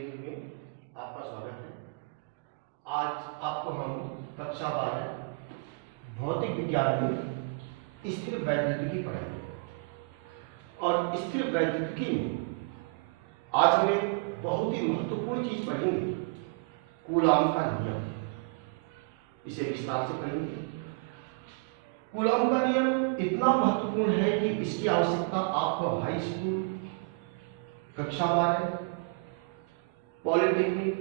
केंद्र में आपका स्वागत है। आज आपको हम कक्षा 12 भौतिक विज्ञान में स्थिर वैद्युतिकी पढ़ाएंगे। और स्थिर वैद्युतिकी में आज हम एक बहुत ही महत्वपूर्ण चीज पढ़ेंगे, कूलॉम का नियम। इसे विस्तार से पढ़ेंगे। कूलॉम का नियम इतना महत्वपूर्ण है कि इसकी आवश्यकता आपको हाई स्कूल, कक्षा 12, पॉलिटेक्निक,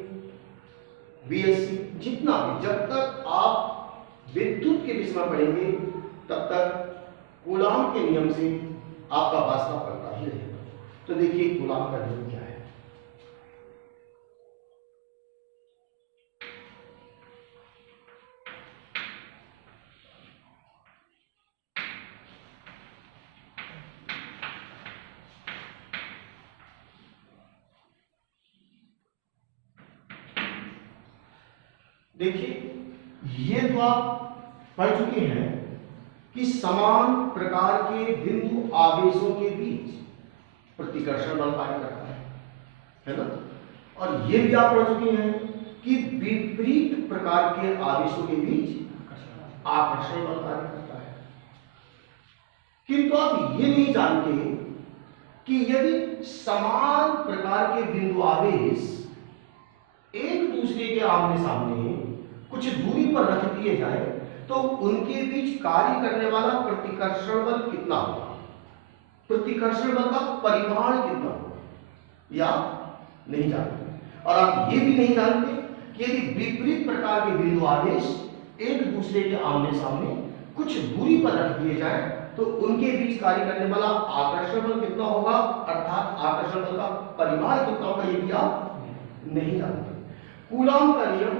बीएससी, जितना भी, जब तक आप विद्युत के विषय में पढ़ेंगे तब तक कूलॉम के नियम से आपका वास्ता पड़ता ही रहेगा। तो देखिए कूलॉम का नियम क्या है। देखिए ये तो आप पढ़ चुके हैं कि समान प्रकार के बिंदु आवेशों के बीच प्रतिकर्षण बल कार्य करता है ना। और ये भी आप पढ़ चुके हैं कि विपरीत प्रकार के आवेशों के बीच आकर्षण बल कार्य करता है। किंतु आप ये नहीं जानते कि यदि समान प्रकार के बिंदु आवेश एक दूसरे के आमने सामने कुछ दूरी पर रख दिए जाए तो उनके बीच कार्य करने वाला प्रतिकर्षण बल कितना होगा, प्रतिकर्षण बल का परिमाण कितना होगा, या नहीं जानते। और आप ये भी नहीं जानते कि यदि विपरीत प्रकार के बिंदु आवेश एक दूसरे के आमने सामने कुछ दूरी पर रख दिए जाए तो उनके बीच कार्य करने वाला आकर्षण बल कितना होगा, अर्थात आकर्षण बल का परिमाण कितना होगा, ये भी आप नहीं जानते। कूलॉम का नियम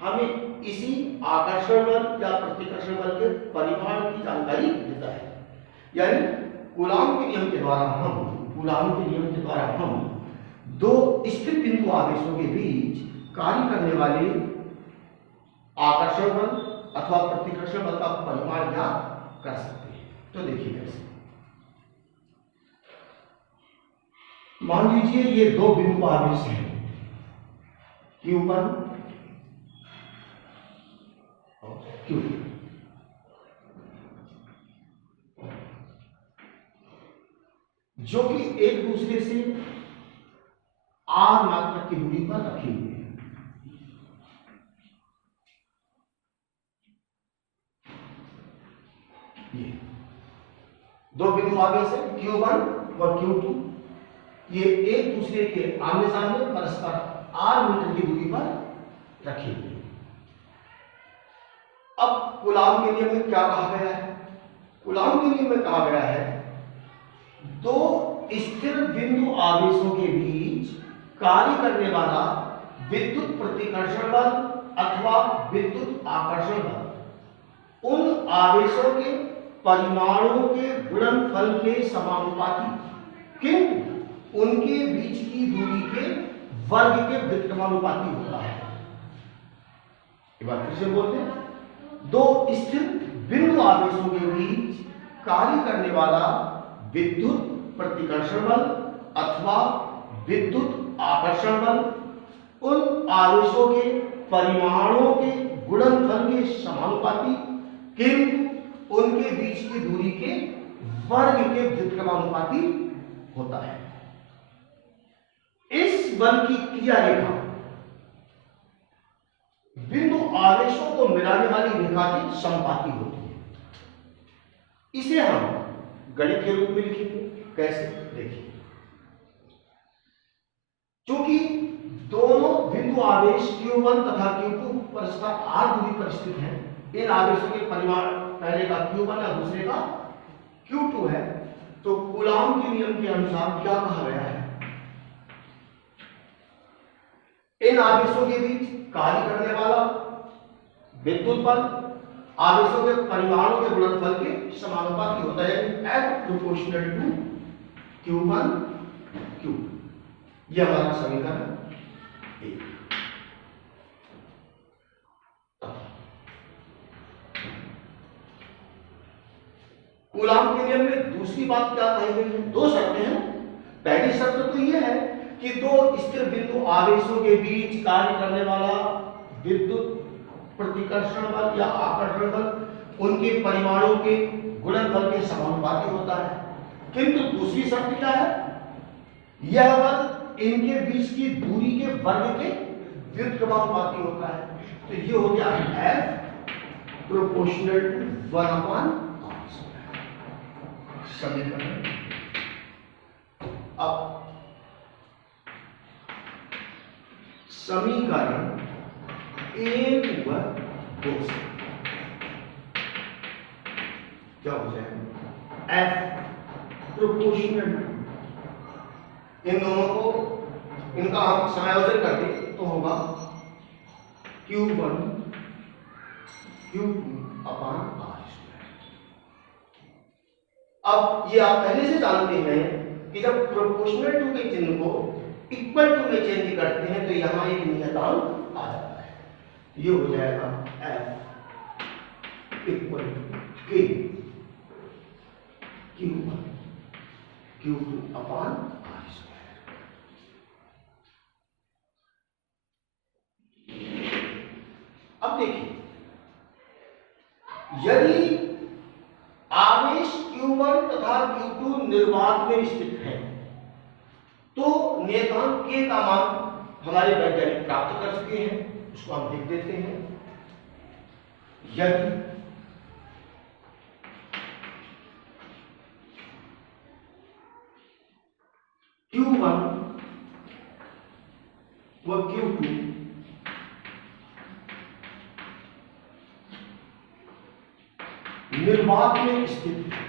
हमें इसी आकर्षण बल या प्रतिकर्षण बल के परिमाण की जानकारी देता है। यानी कूलॉम के नियम के द्वारा हम दो स्थिर बिंदु आवेशों के बीच कार्य करने वाले आकर्षण बल अथवा प्रतिकर्षण बल का परिमाण ज्ञात कर सकते हैं। तो देखिए कैसे। मान लीजिए ये दो बिंदु आवेश हैं, Q1 Q2, जो कि एक दूसरे से r मात्रक की दूरी पर रखे हुए हैं। ये दो बिंदु आवेश है Q1 और Q2, ये एक दूसरे के आमने सामने परस्पर r मीटर की दूरी पर रखे हुए। अब कूलॉम के नियम में क्या कहा गया है? कूलॉम के नियम में कहा गया है दो स्थिर बिंदु आवेशों के बीच कार्य करने वाला विद्युत प्रतिकर्षण बल अथवा विद्युत आकर्षण बल उन आवेशों के परिमाणों के गुणनफल के समानुपाती, किंतु उनके बीच की दूरी के वर्ग के व्युत्क्रमानुपाती होता है। एक बार फिर से बोलते हैं, दो स्थिर बिंदु आवेशों के बीच कार्य करने वाला विद्युत प्रतिकर्षण बल अथवा विद्युत आकर्षण बल उन आवेशों के परिमाणों के गुणनफल के समानुपाती, किंतु उनके बीच की दूरी के वर्ग के व्युत्क्रमानुपाती होता है। इस बल की क्रिया रेखा बिंदु आवेशों को मिलाने वाली रेखा की समपाती होती है। इसे हम गणित के रूप में लिखेंगे। कैसे? देखिए, क्योंकि दोनों बिंदु आवेश Q1 तथा Q2 परस्पर r दूरी पर स्थित हैं, इन आवेशों के परिमाण पहले का Q1 और दूसरे का Q2 है, तो कूलॉम के नियम के अनुसार क्या कहा गया है? इन आवेशों के बीच कार्य करने वाला विद्युत बल आवेशों के परिमाणों के गुणनफल के समानुपाती होता है, F proportional to Q1 Q2। यह हमारा समीकरण 1। कूलॉम के नियम में दूसरी बात क्या कही गई है? दो शर्तें हैं। पहली शर्त तो यह है कि दो स्थिर बिंदु आवेशों के बीच कार्य करने वाला विद्युत प्रतिकर्षण बल या आकर्षण बल उनके परिमाणों के गुणनफल के समानुपाती होता है। किंतु दूसरी शर्त क्या है, यह बल इनके बीच की दूरी के वर्ग के व्युत्क्रमानुपाती होता है। तो ये हो गया F प्रोपोर्शनल टू 1/r²। समीकरण अब समीकरण 1 व 2 से क्या हो जाएगा, F प्रोपोर्शनल, इन दोनों को इनका हम समायोजन कर दें तो होगा Q1 Q2/r²। अब ये आप पहले से जानते हैं कि जब प्रोपोर्शनल टू के चिन्ह को इक्वल टू में चेंज करते हैं तो यहां एक नियतांक आ जाता है। ये हो जाएगा F equal to K Q1 Q2/r²। अब देखिए, यदि आवेश Q1 तथा Q2 निर्वात में स्थित है तो नियतांक K का मान हमारे वैज्ञानिक प्राप्त कर चुके हैं, उसको हम लिख देते हैं। यदि Q1 व Q2 निर्वात में स्थित है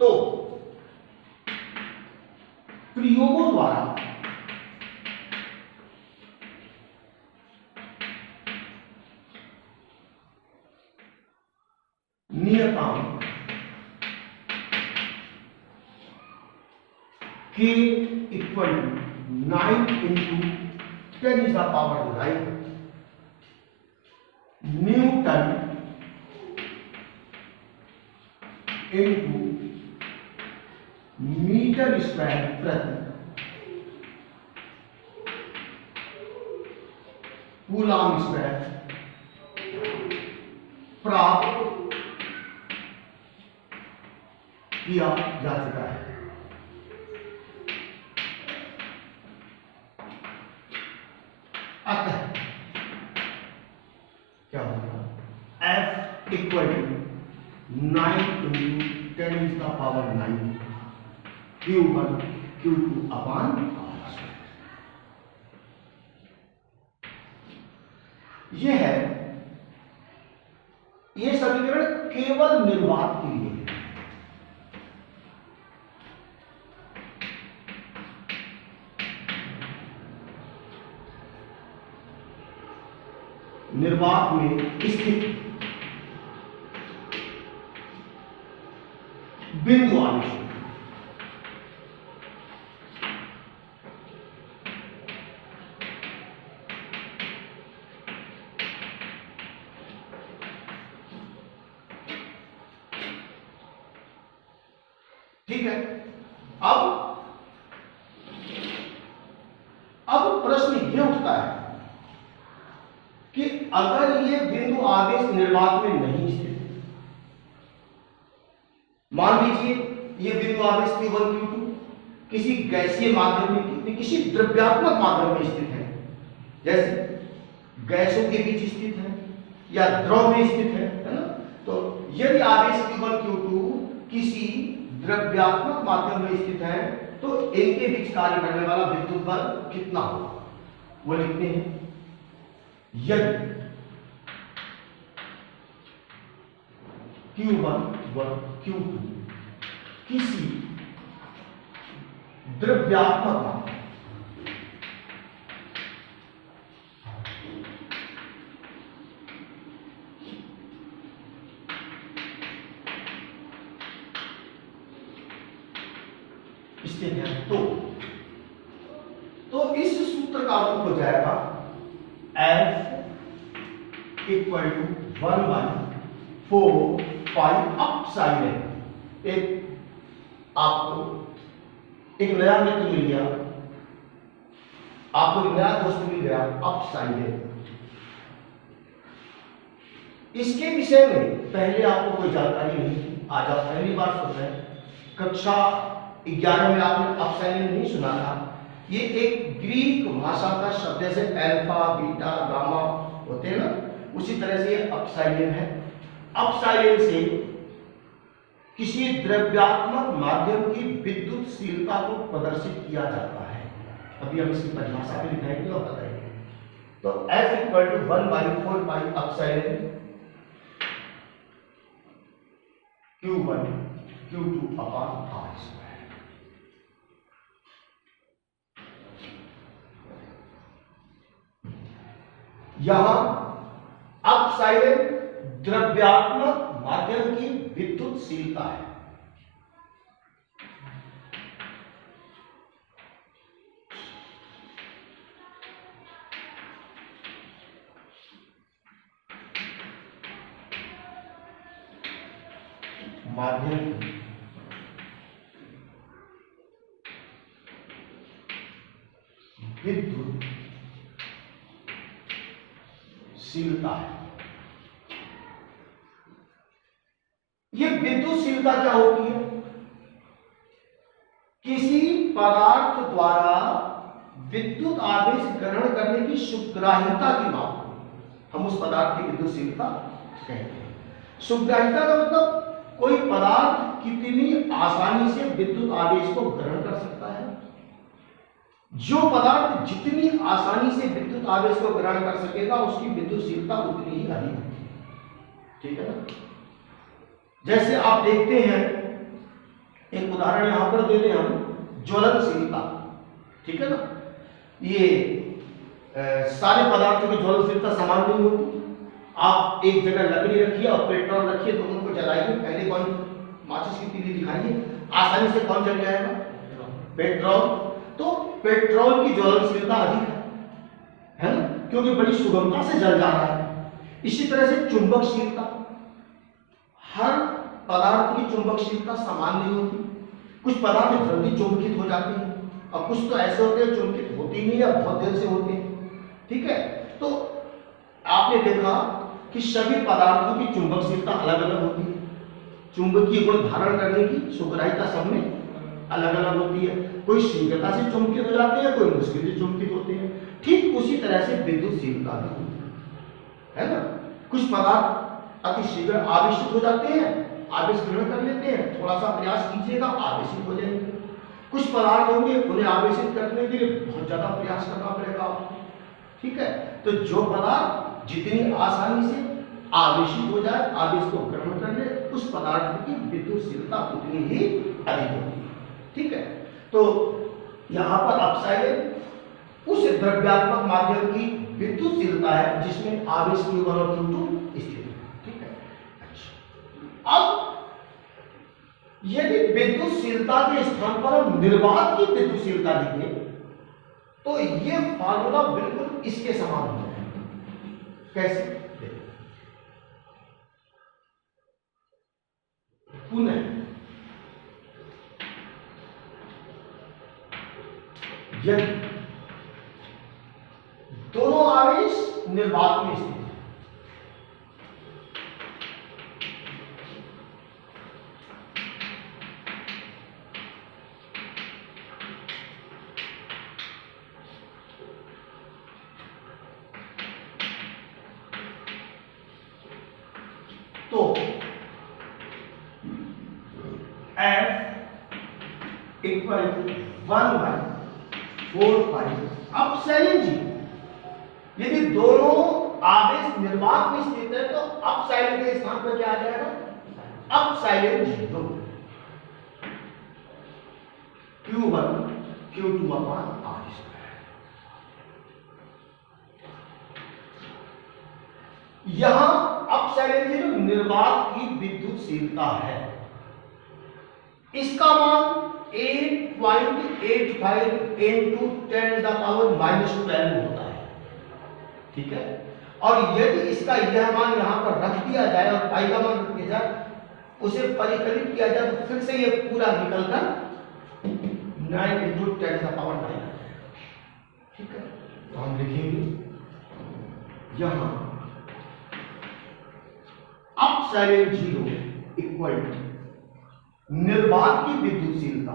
तो प्रयोगों द्वारा नियतांक K equal to 9 into 10⁹ newton into metre square प्रति कूलम स्क्वायर प्राप्त किया जा चुका है। अतः क्या होगा, F equal to 9 into 10⁹ Q1 Q2/r²। यह है, यह समीकरण केवल निर्वात के लिए है। निर्वात में स्थित बिंदु आवेश ठीक है। अब प्रश्न ये उठता है कि अगर ये बिंदु आवेश निर्वात में नहीं स्थित है, मान लीजिए ये बिंदु आवेश Q1 Q2 किसी गैसीय माध्यम में, किसी द्रव्यात्मक माध्यम में स्थित है, जैसे गैसों के बीच स्थित है या द्रव में स्थित है ना। तो यदि आवेश Q1 Q2 किसी द्रव्यात्मक माध्यम में स्थित है तो इनके बीच कार्य करने वाला विद्युत बल कितना होगा, वो लिखते हैं। यदि Q1 व Q2 किसी द्रव्यात्मक स्थित है तो इस सूत्र का रूप हो जाएगा F इक्वल टू 1/4 पाई अपसाइड एक आपको एक नया मित्र मिल गया, आपको एक नया दोस्त मिल गया अपसाइलेंट। इसके विषय में पहले आपको कोई जानकारी नहीं थी, आज आप पहली बार सुन रहे हैं। कक्षा 11 में आपने अपसाइलेंट नहीं सुना था। ये एक ग्रीक भाषा का शब्द, जैसे अल्फा बीटा गामा होते हैं ना, उसी तरह से ये अपसाइलेंट है। अपसाइलेंट से किसी द्रव्यात्मक माध्यम की विद्युतशीलता को प्रदर्शित किया जाता है। अभी हम इसकी परिभाषा भी लिखाएंगे और बताएंगे। तो F equal to 1/4 pi epsilon Q1 Q2 upon R square. यहां अपसाइलेंट द्रव्यात्मक माध्यम की विद्युतशीलता है। माध्यम की विद्युतशीलता है। यह विद्युतशीलता क्या होती है? किसी पदार्थ द्वारा विद्युत आवेश ग्रहण करने की सुग्राह्यता की माप को हम उस पदार्थ की विद्युतशीलता कहते हैं। सुग्राह्यता का मतलब कोई पदार्थ कितनी आसानी से विद्युत आवेश को ग्रहण कर सकता है। जो पदार्थ जितनी आसानी से विद्युत आवेश को ग्रहण कर सकेगा उसकी विद्युतशीलता उतनी ही अधिक होगी। ठीक है ना? जैसे आप देखते हैं, एक उदाहरण यहां पर दे दें हम, ज्वलनशीलता। ठीक है ना? ये सारे पदार्थों की ज्वलनशीलता समान नहीं होती। आप एक जगह लकड़ी रखिए और पेट्रोल रखिए, दोनों को जलाइए, पहले कौन माचिस की तीली दिखाइए, आसानी से कौन जल जाएगा? पेट्रोल। तो पेट्रोल की ज्वलनशीलता अधिक है ना, क्योंकि बड़ी सुगमता से जल जा रहा है। इसी तरह से चुंबकशीलता, हर पदार्थ की चुंबकशीलता समान नहीं होती। कुछ पदार्थ जल्दी चुंबकित हो जाते हैं और कुछ तो ऐसे होते हैं चुंबकित होती नहीं या बहुत देर से होते हैं। ठीक है? तो आपने देखा कि सभी पदार्थों की चुंबकशीलता अलग अलग होती है। चुंबकीय गुण धारण करने की सुग्राह्यता सब में अलग अलग होती है। कोई शीघ्रता से चुंबकित हो जाते हैं, कोई मुश्किल से चुंबकित होते हैं। ठीक उसी तरह से विद्युतशीलता भी होती है ना। कुछ पदार्थ अति शीघ्र आवेशित हो जाते हैं, आवेश ग्रहण कर लेते हैं, थोड़ा सा प्रयास कीजिएगा आवेशित हो जाएंगे। कुछ पदार्थ होंगे उन्हें आवेशित करने के लिए बहुत ज्यादा प्रयास करना पड़ेगा आपको। ठीक है? तो जो पदार्थ जितनी आसानी से आवेशित हो जाए, आवेश को ग्रहण कर ले, उस पदार्थ की विद्युतशीलता उतनी ही अधिक होती है। ठीक है? तो यहां पर अपसाइलेंट उस द्रव्यात्मक माध्यम की विद्युतशीलता है जिसमें आवेश Q1 और Q2 स्थित है। ठीक है? अच्छा, अब यदि विद्युतशीलता के स्थान पर हम निर्वात की विद्युतशीलता लिखें तो ये फार्मूला बिल्कुल इसके समान हो जाएगा। कैसे? पुनः यदि दोनों आवेश निर्वात में स्थित है तो F equal to 1/4 pi epsilon जी। यदि दोनों आवेश निर्वात में स्थित है तो अपसाइलेंट के स्थान पर क्या आ जाएगा? अपसाइलेंट 0 Q1 Q2 upon R square. यहां अपसाइलेंट 0 निर्वात की विद्युतशीलता है। इसका मान 8.85 into 10⁻⁻12 होता है। ठीक है? और यदि इसका यह मान यहां पर रख दिया जाए और पाई का मान रख दिया जाए, उसे परिकलित किया जाए तो फिर से ये पूरा निकलकर 9 इंटू 10 का पावर 9 आ जाएगा। ठीक है, तो हम लिखेंगे यहां अपसाइलेंट 0 इक्वल टू निर्वात की विद्युतशीलता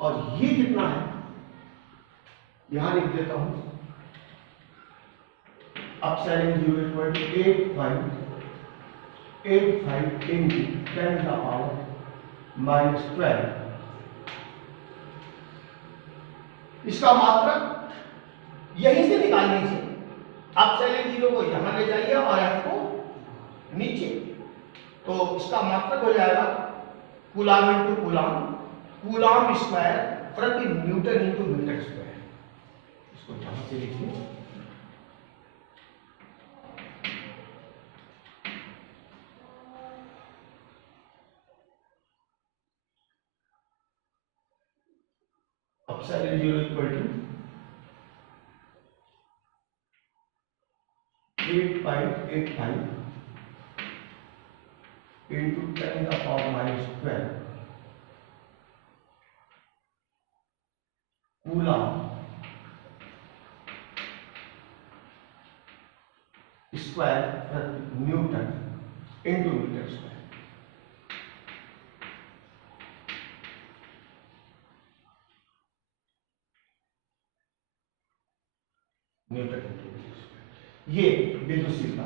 और ये कितना है यहां लिख देता हूं अपसाइलेंट 0 इक्वल टू 85 इंटू 10 का पावर -12। इसका मात्रक यहीं से निकालने से अपसाइलेंट 0 को यहां ले जाइए और f को नीचे, तो इसका मात्रक हो जाएगा coulomb into coulomb, coulomb square प्रति न्यूटन इंटू मीटर स्क्वायर। इसको ध्यान से लिखिए। अपसाइलेंट 0 इक्वल टू 8.85 इंटू 10 का पावर -12 कूलाम स्क्वायर प्रति newton into metre square. Newton into metre square ये विद्युतशीलता।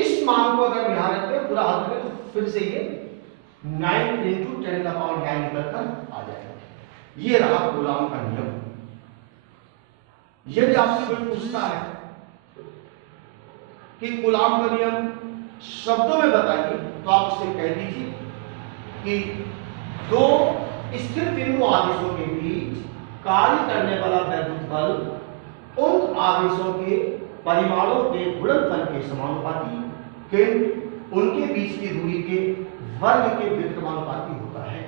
इस मान को अगर ध्यान रखते हैं पूरा हल करें तो फिर से ये 9 इंटू 10 का पावर 9 निकलकर आ जाएगा। ये रहा कूलाम का नियम। यदि आपसे कोई पूछता है कि कूलाम का नियम शब्दों में बताइए तो आप उससे कह दीजिए कि दो स्थिर बिंदु आवेशों के बीच कार्य करने वाला वैद्युत बल उन आवेशों के परिमाणों के गुणनफल के समानुपाती किंतु उनके बीच की दूरी के वर्ग के व्युत्क्रमानुपाती होता है।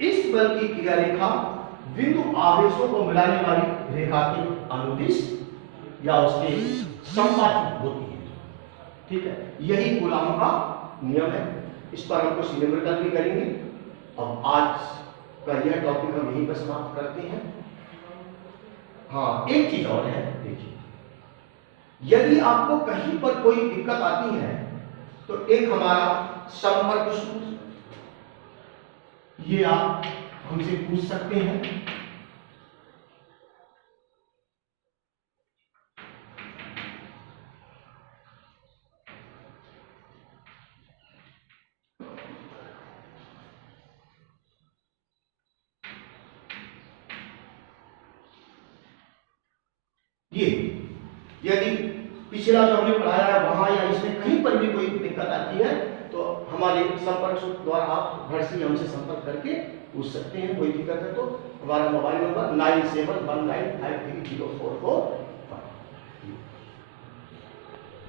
इस बल की क्रिया रेखा बिंदु आवेशों को मिलाने वाली रेखा के अनुदिश या उसके संपाती होती है। ठीक है, यही कूलाम का नियम है। इस पर हम कुछ न्यूमेरिकल भी करेंगे। अब आज का यह टॉपिक हम यहीं पर समाप्त करते हैं। हाँ, एक चीज और है, देखिए, यदि आपको कहीं पर कोई दिक्कत आती है तो एक हमारा संपर्क सूत्र ये आप हमसे पूछ सकते हैं। ये यदि पिछला जो हमने पढ़ाया है वहां या इसमें कहीं पर भी कोई दिक्कत आती है तो हमारे संपर्क सूत्र द्वारा आप घर से हमसे संपर्क करके पूछ सकते हैं। कोई दिक्कत है तो हमारा मोबाइल नंबर 97195304